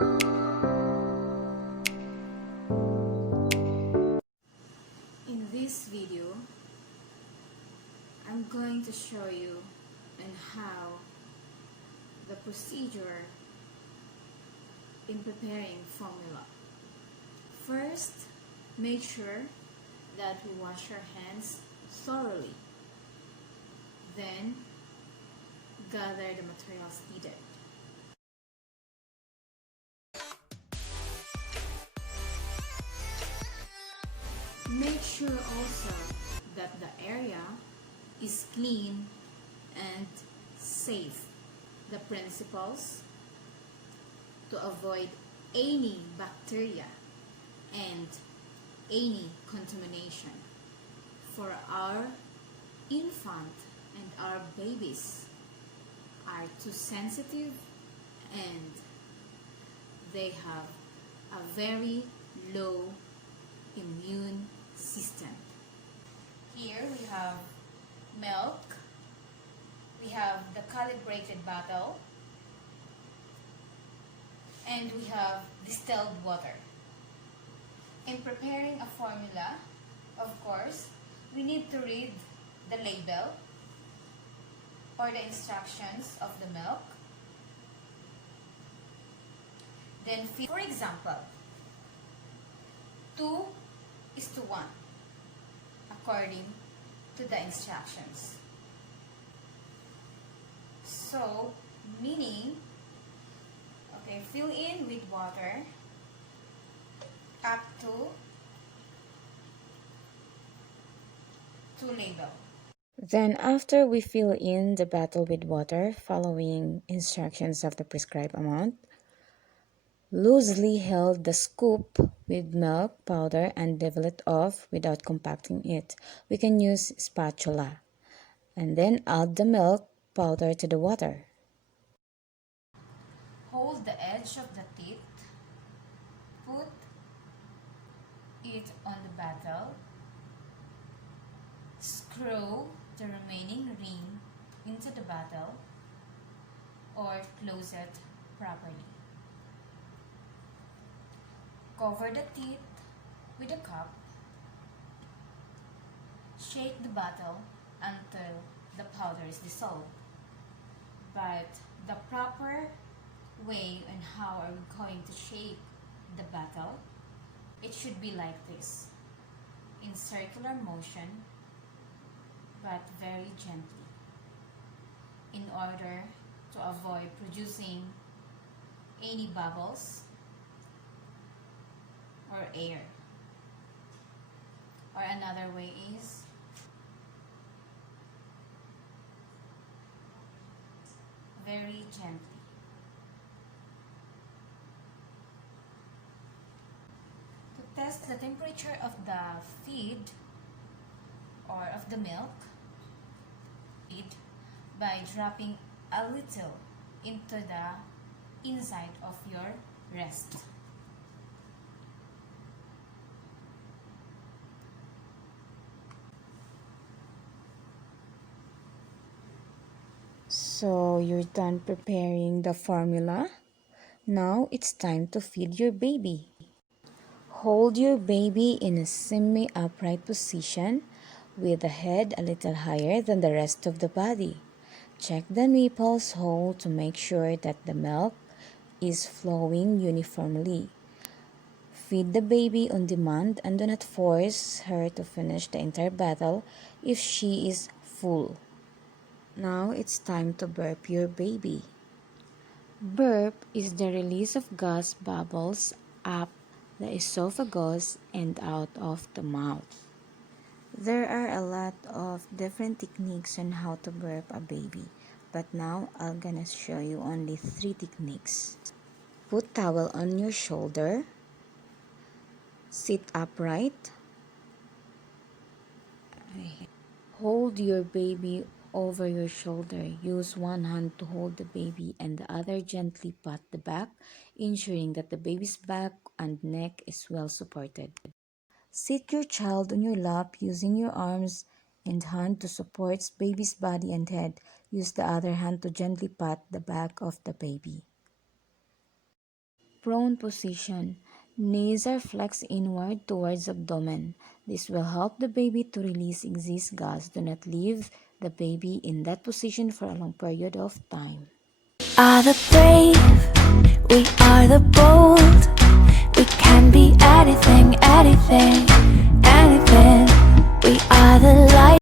In this video, I'm going to show you on how the procedure in preparing formula. First, make sure that we wash our hands thoroughly. Then, gather the materials needed. Make sure also that the area is clean and safe. The principles to avoid any bacteria and any contamination for our infant and our babies are too sensitive and they have a very low immune system. Here we have milk, we have the calibrated bottle, and we have distilled water. In preparing a formula, of course, we need to read the label or the instructions of the milk. Then, for example, 2:1 according to the instructions. So, meaning, okay, fill in with water up to label. Then after we fill in the bottle with water following instructions of the prescribed amount, loosely held the scoop with milk powder and level it off without compacting it. We can use spatula. And then add the milk powder to the water. Hold the edge of the teat, put it on the bottle, screw the remaining ring into the bottle or close it properly. Cover the teat with a cup. Shake the bottle until the powder is dissolved. But the proper way on how are we going to shake the bottle, it should be like this, in circular motion but very gently, in order to avoid producing any bubbles or air. Or another way is very gently. To test the temperature of the feed or of the milk, by dropping a little into the inside of your breast. So you're done preparing the formula. Now it's time to feed your baby. Hold your baby in a semi-upright position with the head a little higher than the rest of the body. Check the nipples hole to make sure that the milk is flowing uniformly. Feed the baby on demand and do not force her to finish the entire bottle if she is full. Now it's time to burp your baby. Burp is the release of gas bubbles up the esophagus and out of the mouth. There are a lot of different techniques on how to burp a baby, but now I'm gonna show you only 3 techniques. Put towel on your shoulder, sit upright, hold your baby over your shoulder. Use one hand to hold the baby and the other gently pat the back, ensuring that the baby's back and neck is well supported. Sit your child on your lap using your arms and hand to support baby's body and head. Use the other hand to gently pat the back of the baby. Prone position. Knees are flexed inward towards abdomen. This will help the baby to release excess gas. Do not leave the baby in that position for a long period of time. Are the brave, we are the bold.